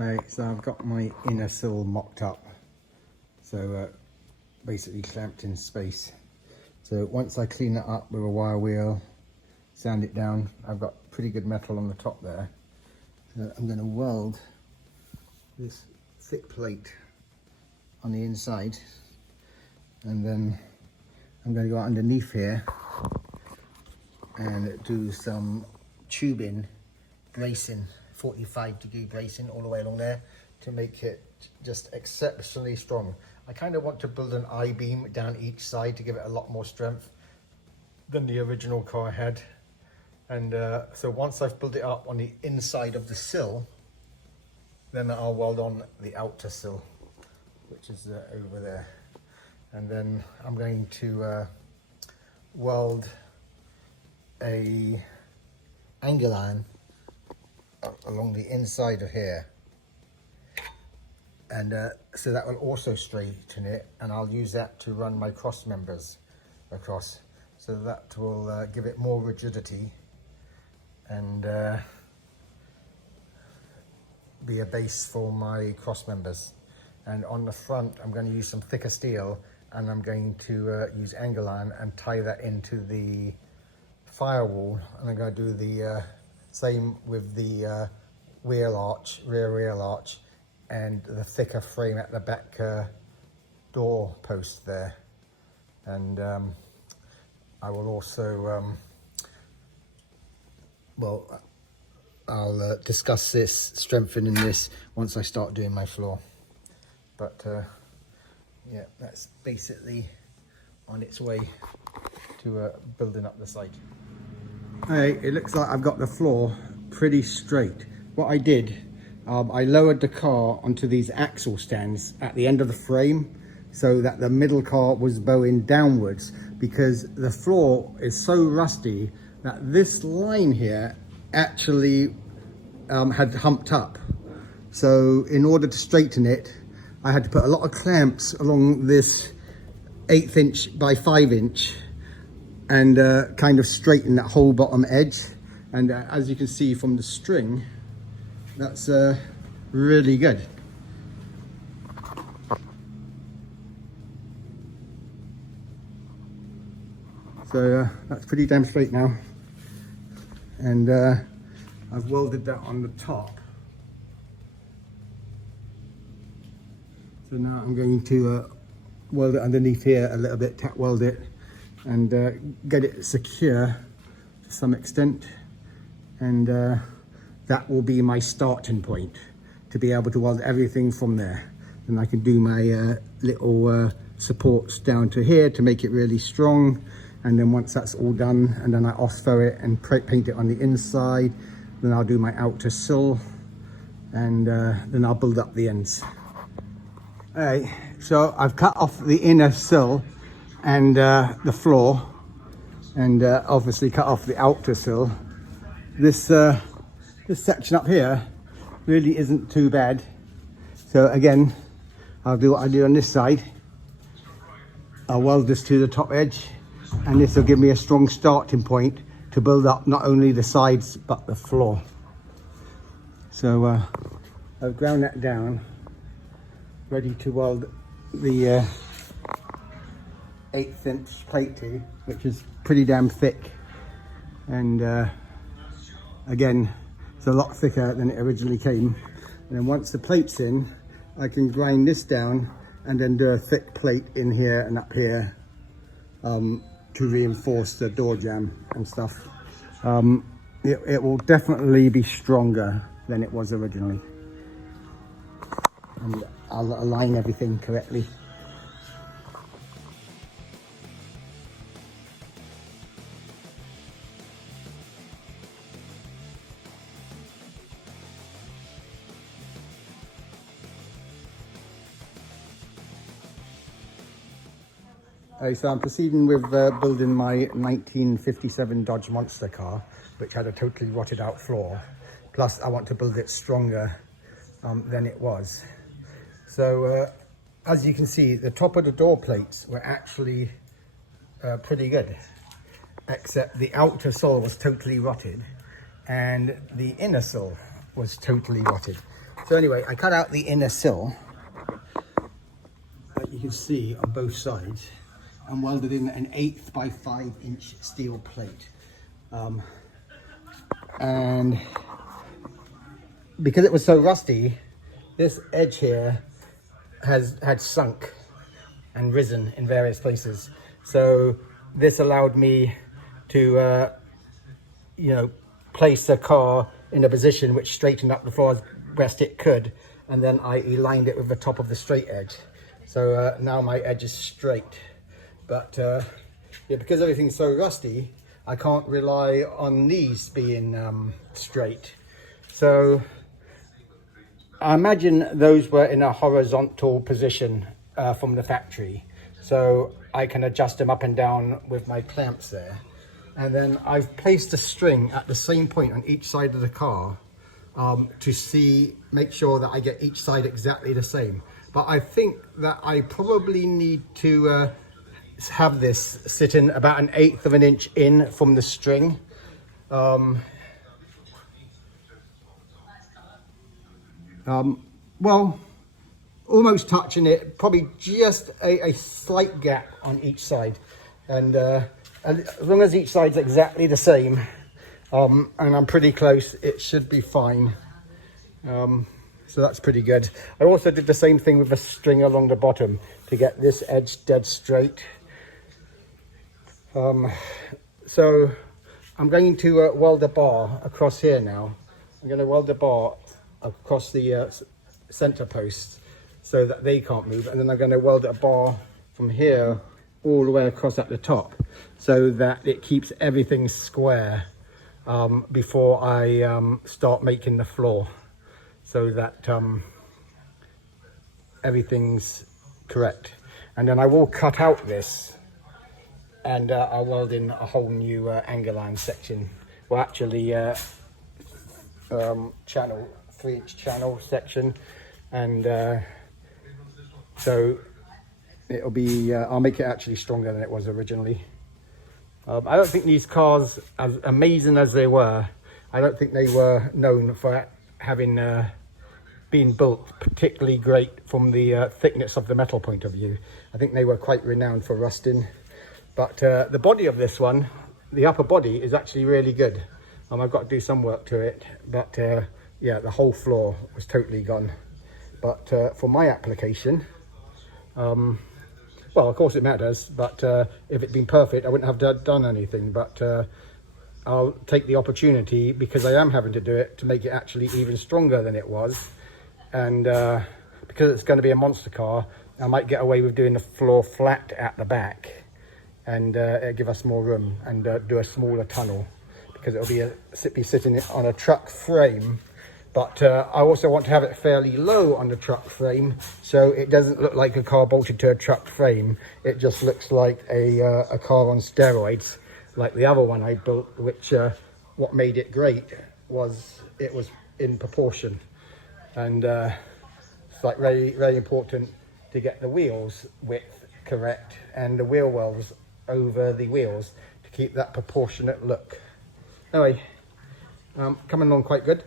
Alright, so I've got my inner sill mocked up, so basically clamped in space. So once I clean it up with a wire wheel, sand it down, I've got pretty good metal on the top there. So I'm going to weld this thick plate on the inside, and then I'm going to go underneath here and do some tubing bracing, 45-degree bracing all the way along there to make it just exceptionally strong. I kind of want to build an I-beam down each side to give it a lot more strength than the original car had. And so once I've built it up on the inside of the sill, then I'll weld on the outer sill, which is over there. And then I'm going to weld a angle iron along the inside of here, and so that will also straighten it, and I'll use that to run my cross members across, so that will give it more rigidity and be a base for my cross members. And on the front I'm going to use some thicker steel, and I'm going to use angle iron and tie that into the firewall, and I'm going to do the same with the wheel arch, rear wheel arch, and the thicker frame at the back door post there. And I will also, well, I'll discuss this, strengthening this, once I start doing my floor. But yeah, that's basically on its way to building up the site. Hey, it looks like I've got the floor pretty straight. What I did, I lowered the car onto these axle stands at the end of the frame so that the middle car was bowing downwards, because the floor is so rusty that this line here actually had humped up. So in order to straighten it, I had to put a lot of clamps along this 1/8 inch by 5 inch and kind of straighten that whole bottom edge. And as you can see from the string, that's really good. So that's pretty damn straight now. And I've welded that on the top. So now I'm going to weld it underneath here a little bit, tack weld it, and get it secure to some extent. And that will be my starting point to be able to weld everything from there. And I can do my little supports down to here to make it really strong. And then once that's all done, and then I osfer it and paint it on the inside, then I'll do my outer sill, and then I'll build up the ends. Alright, so I've cut off the inner sill and the floor, and obviously cut off the outer sill. This section up here really isn't too bad. So again, I'll do what I do on this side. I'll weld this to the top edge, and this will give me a strong starting point to build up not only the sides but the floor. So I've ground that down, ready to weld the 1/8 inch plate to, which is pretty damn thick. And again, it's a lot thicker than it originally came. And then once the plate's in, I can grind this down and then do a thick plate in here and up here to reinforce the door jamb and stuff. It will definitely be stronger than it was originally. And I'll align everything correctly. So I'm proceeding with building my 1957 Dodge Monster car, which had a totally rotted out floor. Plus I want to build it stronger than it was. So as you can see, the top of the door plates were actually pretty good, except the outer sill was totally rotted and the inner sill was totally rotted. So anyway, I cut out the inner sill that you can see on both sides and welded in an 1/8 by 5" steel plate. And because it was so rusty, this edge here had sunk and risen in various places. So this allowed me to, you know, place the car in a position which straightened up the floor as best it could, and then I aligned it with the top of the straight edge. So now my edge is straight. But yeah, because everything's so rusty, I can't rely on these being straight. So I imagine those were in a horizontal position from the factory. So I can adjust them up and down with my clamps there. And then I've placed a string at the same point on each side of the car to make sure that I get each side exactly the same. But I think that I probably need to have this sitting about an 1/8 of an inch in from the string. Well, almost touching it, probably just a slight gap on each side. And as long as each side's exactly the same, and I'm pretty close, it should be fine. So that's pretty good. I also did the same thing with the string along the bottom to get this edge dead straight. So I'm going to weld a bar across here now. I'm going to weld the bar across the center post so that they can't move, and then I'm going to weld a bar from here all the way across at the top so that it keeps everything square before I start making the floor, so that everything's correct. And then I will cut out this and I'll weld in a whole new angle line section. Well, actually channel 3" channel section, and so it'll be I'll make it actually stronger than it was originally. I don't think these cars, as amazing as they were, I don't think they were known for having been built particularly great from the thickness of the metal point of view. I think they were quite renowned for rusting. But the body of this one, the upper body, is actually really good. I've got to do some work to it, but yeah, the whole floor was totally gone. But for my application, well, of course it matters, but if it'd been perfect, I wouldn't have done anything. But I'll take the opportunity, because I am having to do it, to make it actually even stronger than it was. And because it's going to be a monster car, I might get away with doing the floor flat at the back, and it'll give us more room, and do a smaller tunnel, because it'll be sitting on a truck frame. But I also want to have it fairly low on the truck frame, so it doesn't look like a car bolted to a truck frame. It just looks like a car on steroids, like the other one I built, which what made it great was it was in proportion. And it's like very, very important to get the wheels width correct and the wheel wells over the wheels to keep that proportionate look. Anyway, coming along quite good.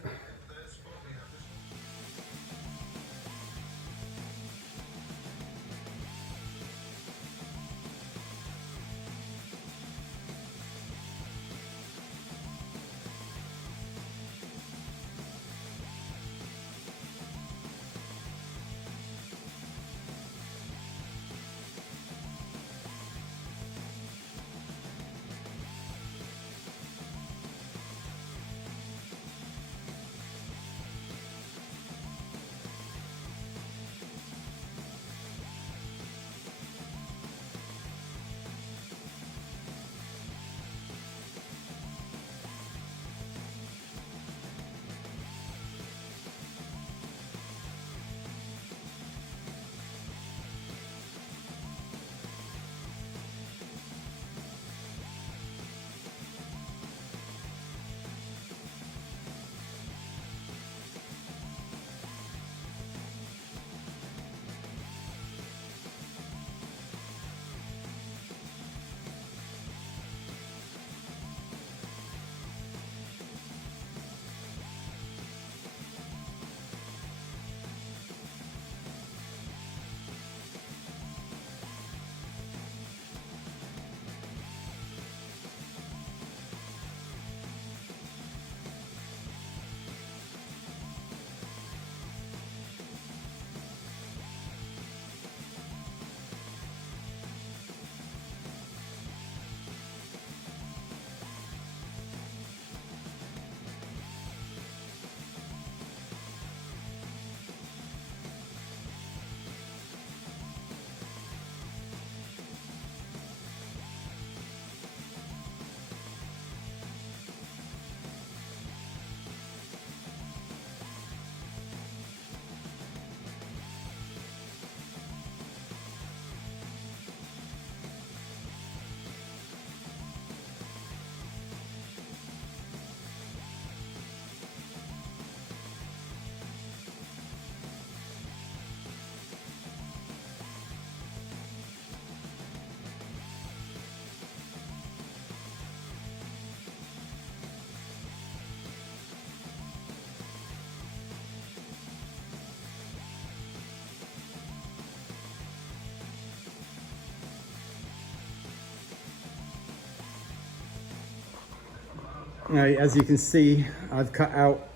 Right, as you can see, I've cut out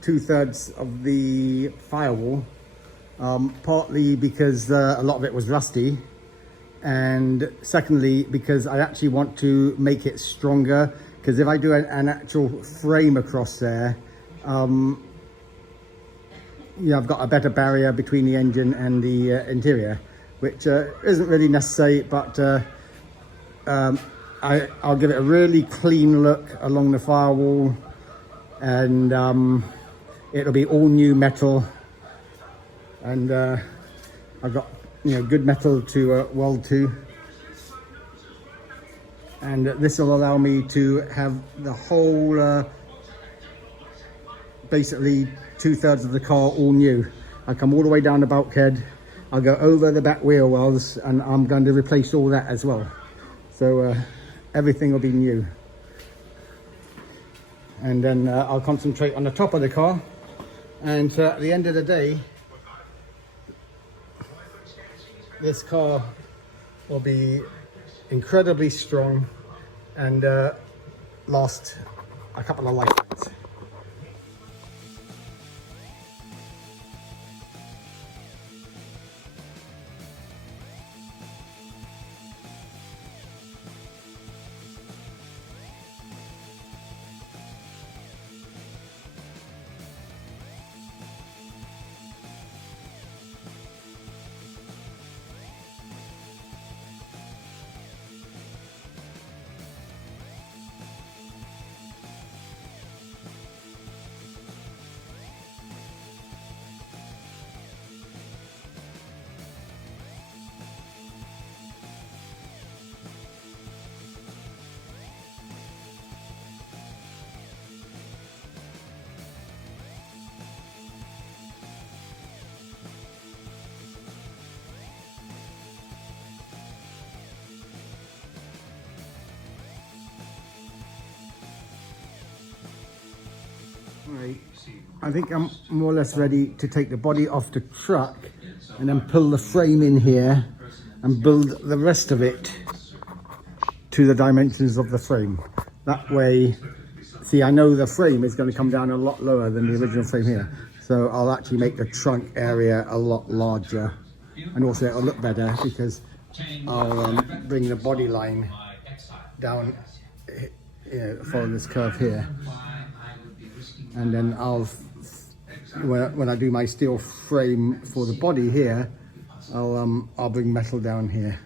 2/3 of the firewall, partly because a lot of it was rusty, and secondly because I actually want to make it stronger, because if I do an actual frame across there, yeah, I've got a better barrier between the engine and the interior, which isn't really necessary, but I'll give it a really clean look along the firewall, and it'll be all new metal, and I've got, you know, good metal to weld to, and this will allow me to have the whole basically 2/3 of the car all new. I come all the way down the bulkhead, I'll go over the back wheel wells, and I'm going to replace all that as well. So everything will be new. And then I'll concentrate on the top of the car, and at the end of the day, this car will be incredibly strong and last a couple of lifetimes. Right. I think I'm more or less ready to take the body off the truck and then pull the frame in here and build the rest of it to the dimensions of the frame. That way, see, I know the frame is going to come down a lot lower than the original frame here. So I'll actually make the trunk area a lot larger, and also it'll look better because I'll bring the body line down, you know, follow this curve here. And then when I do my steel frame for the body here, I'll bring metal down here.